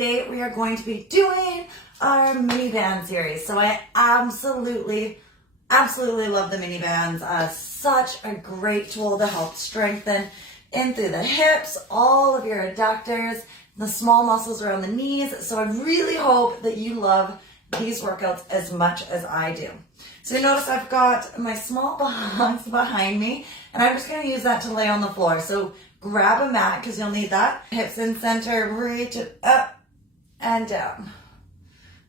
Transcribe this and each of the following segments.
today we are going to be doing our mini band series. So I absolutely love the mini bands. Such a great tool to help strengthen in through the hips, all of your adductors, the small muscles around the knees. So I really hope that you love these workouts as much as I do. So you notice I've got my small box behind me, and I'm just going to use that to lay on the floor. So grab a mat because you'll need that. Hips in center, reach it up and down.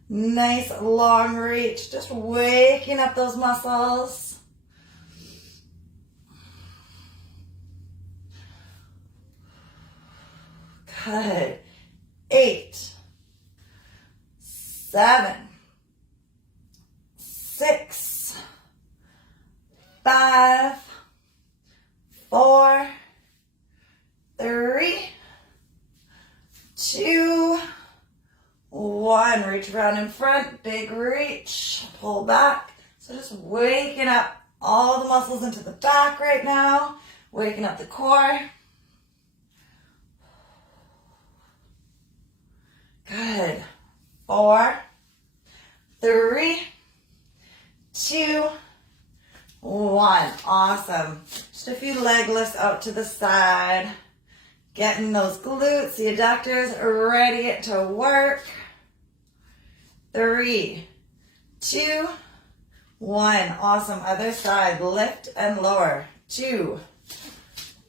Nice long reach, just waking up those muscles. Good. 8, 7, 6, 5, 4, 3, 2, 1. Reach around in front, big reach, pull back. So just waking up all the muscles into the back right now, waking up the core. Good. 4, 3, 2, 1. Awesome. Just a few leg lifts out to the side. Getting those glutes, the adductors ready to work. 3, 2, 1. Awesome. Other side. Lift and lower. 2,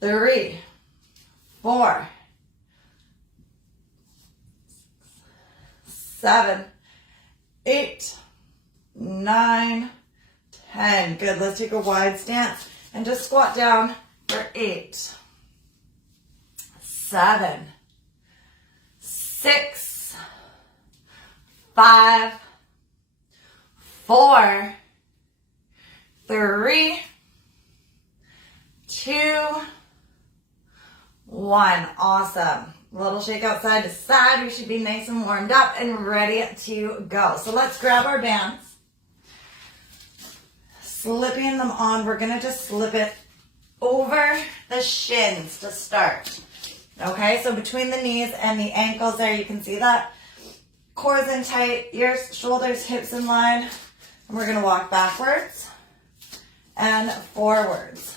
3, 4, 7, 8, 9, 10. Good. Let's take a wide stance and just squat down for 8, 7, 6, 5, 4, 3, 2, 1. Awesome. Little shake out side to side. We should be nice and warmed up and ready to go. So let's grab our bands. Slipping them on. We're going to just slip it over the shins to start. Okay, so between the knees and the ankles there, you can see that. Core's in tight, ears, shoulders, hips in line. And we're going to walk backwards and forwards.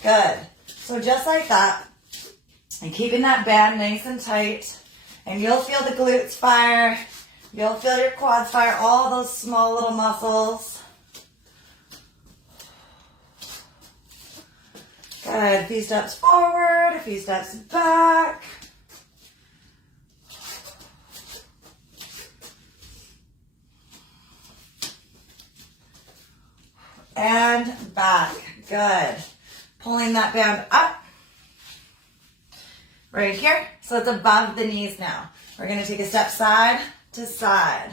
Good. So just like that. And keeping that band nice and tight. And you'll feel the glutes fire. You'll feel your quads fire. All those small little muscles. Good. A few steps forward. A few steps back. And back. Good. Pulling that band up. Right here, so it's above the knees now. We're going to take a step side to side.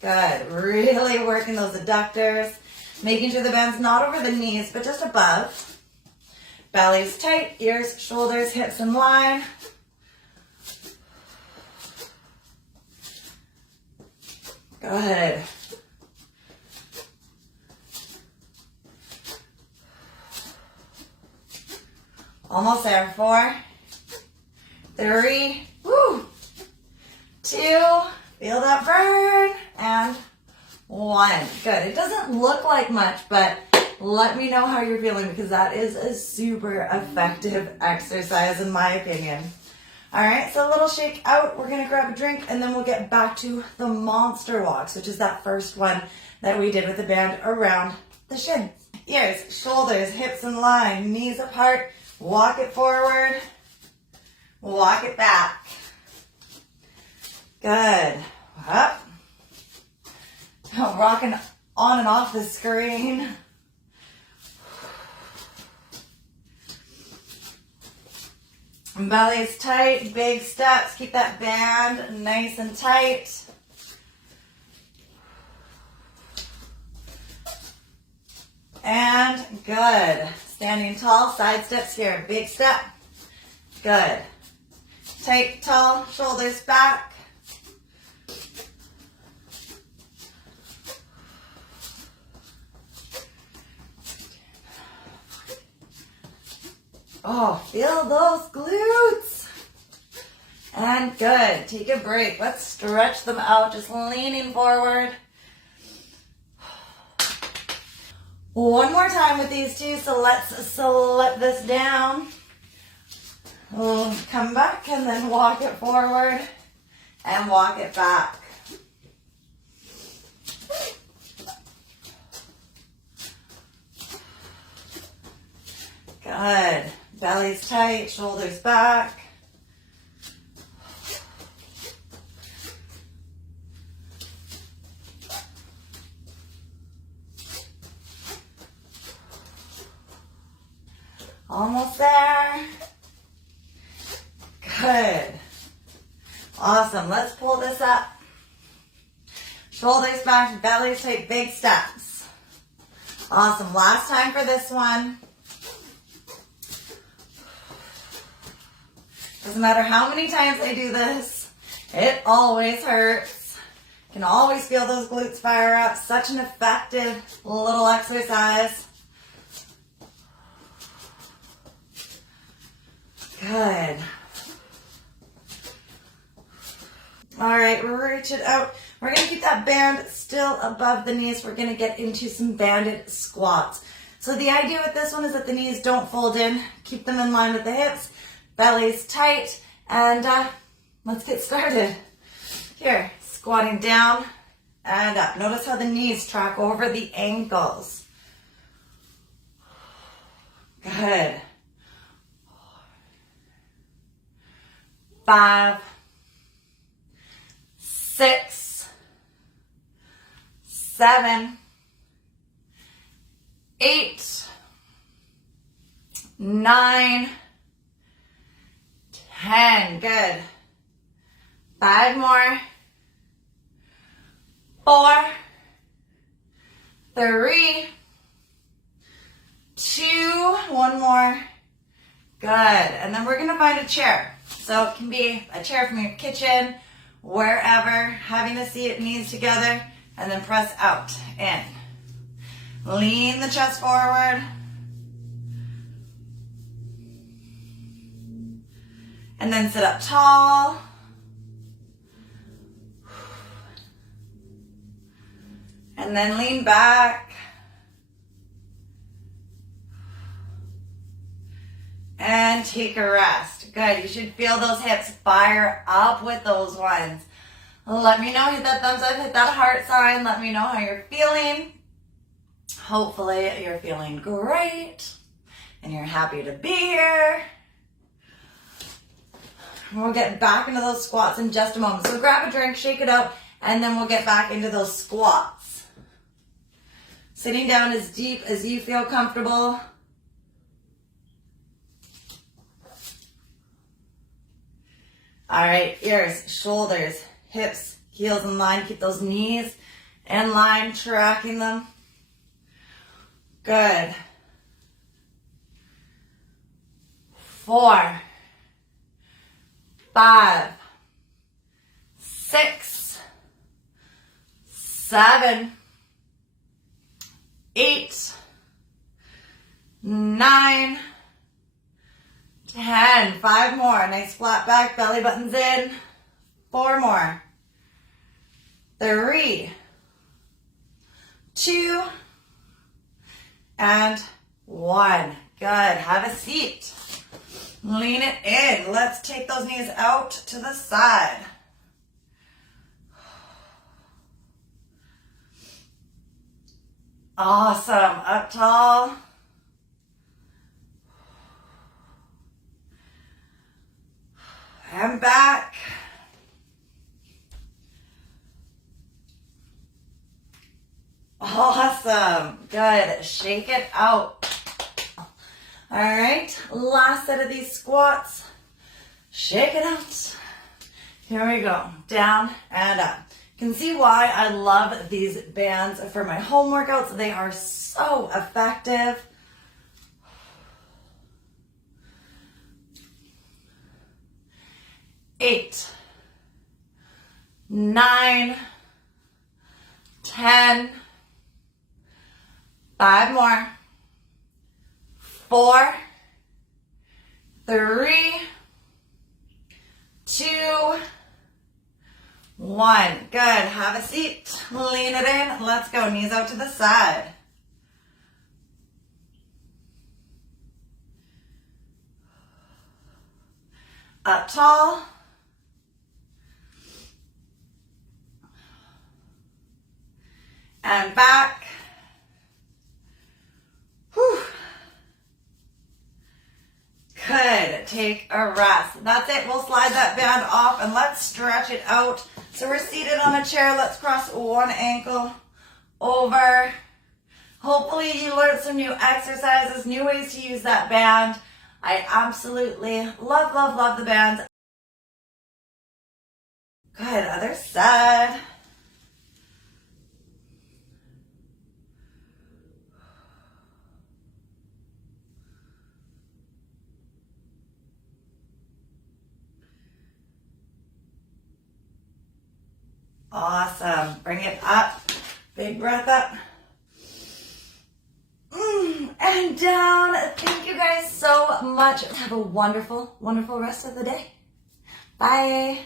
Good, really working those adductors, making sure the band's not over the knees, but just above. Belly's tight, ears, shoulders, hips in line. Good. Almost there. 4, 3, 2, feel that burn, and 1. Good. It doesn't look like much, but let me know how you're feeling because that is a super effective exercise in my opinion. All right, so a little shake out. We're going to grab a drink, and then we'll get back to the monster walks, which is that first one that we did with the band around the shins. Ears, shoulders, hips in line, knees apart. Walk it forward. Walk it back. Good. Up. Rocking on and off the screen. Belly is tight. Big steps. Keep that band nice and tight. And good. Standing tall. Side steps here. Big step. Good. Tight, tall, shoulders back. Oh, feel those glutes. And good. Take a break. Let's stretch them out, just leaning forward. One more time with these two, so let's slip this down. We'll come back and then walk it forward and walk it back. Good. Belly's tight, shoulders back. Almost there. Good. Awesome. Let's pull this up. Shoulders back, belly tight, big steps. Awesome. Last time for this one. Doesn't matter how many times I do this, it always hurts. You can always feel those glutes fire up. Such an effective little exercise. Good. All right, reach it out. We're going to keep that band still above the knees. We're going to get into some banded squats. So the idea with this one is that the knees don't fold in. Keep them in line with the hips. Belly's tight. And let's get started. Here, squatting down and up. Notice how the knees track over the ankles. Good. 5, 6, 7, 8, 9, 10. Good. 5 more. 4, 3, 2, 1 more. Good. And then we're going to find a chair. So it can be a chair from your kitchen, wherever, having the seat, knees together, and then press out, in. Lean the chest forward. And then sit up tall. And then lean back. And take a rest. Good. You should feel those hips fire up with those ones. Let me know. Hit that thumbs up. Hit that heart sign. Let me know how you're feeling. Hopefully you're feeling great. And you're happy to be here. We'll get back into those squats in just a moment. So grab a drink, shake it out, and then we'll get back into those squats. Sitting down as deep as you feel comfortable. All right, ears, shoulders, hips, heels in line. Keep those knees in line, tracking them. Good. 4, 5, 6, 7, 8, 9, 10. 5 more. Nice flat back, belly buttons in. 4 more. 3, 2, and 1. Good. Have a seat. Lean it in. Let's take those knees out to the side. Awesome. Up tall. And back. Awesome. Good. Shake it out. All right. Last set of these squats. Shake it out. Here we go. Down and up. You can see why I love these bands for my home workouts. They are so effective. 8, 9, 10, 5 more, 4, 3, 2, 1. Good. Have a seat. Lean it in. Let's go. Knees out to the side. Up tall. And back. Whew. Good. Take a rest. That's it. We'll slide that band off and let's stretch it out. So we're seated on a chair. Let's cross one ankle over. Hopefully you learned some new exercises, new ways to use that band. I absolutely love, love, love the bands. Good. Other side. Awesome. Bring it up. Big breath up. And down. Thank you guys so much. Have a wonderful, wonderful rest of the day. Bye.